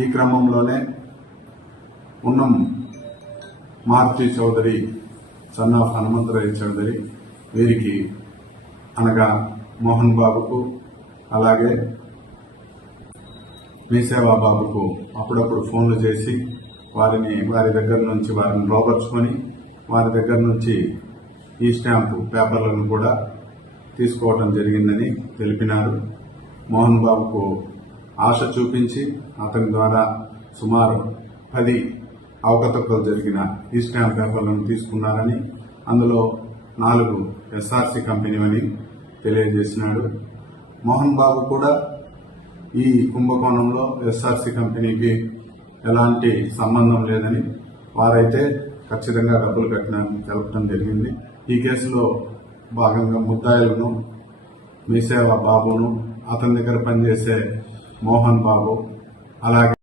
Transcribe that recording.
ఈ క్రమంలోనే ఉన్నం Maruti Chowdary son of Hanumantharaya Chowdary వీరికి అనగా మోహన్ బాబుకు అలాగే మీసేవా బాబుకు అప్పుడప్పుడు ఫోన్లు చేసి వారి దగ్గర నుంచి వారిని లోపరుచుకొని వారి దగ్గర నుంచి ఈ స్టాంపు పేపర్లను కూడా తీసుకోవడం జరిగిందని తెలిపినారు. మోహన్ బాబుకు ఆశ చూపించి అతని ద్వారా సుమారు 10 అవకతవకలు జరిగిన ఈ స్టాంప్ పేపర్లను తీసుకున్నారని, అందులో 4 ఎస్ఆర్సి కంపెనీవని తెలియజేసినాడు. మోహన్ బాబు కూడా ఈ కుంభకోణంలో ఎస్ఆర్సి కంపెనీకి ఎలాంటి సంబంధం లేదని, వారైతే ఖచ్చితంగా డబ్బులు కట్టినారని తెలపడం జరిగింది. ఈ కేసులో భాగంగా ముద్దాయిలను మీసేవా బాబును, అతని దగ్గర పనిచేసే మోహన్ బాబు అలాగే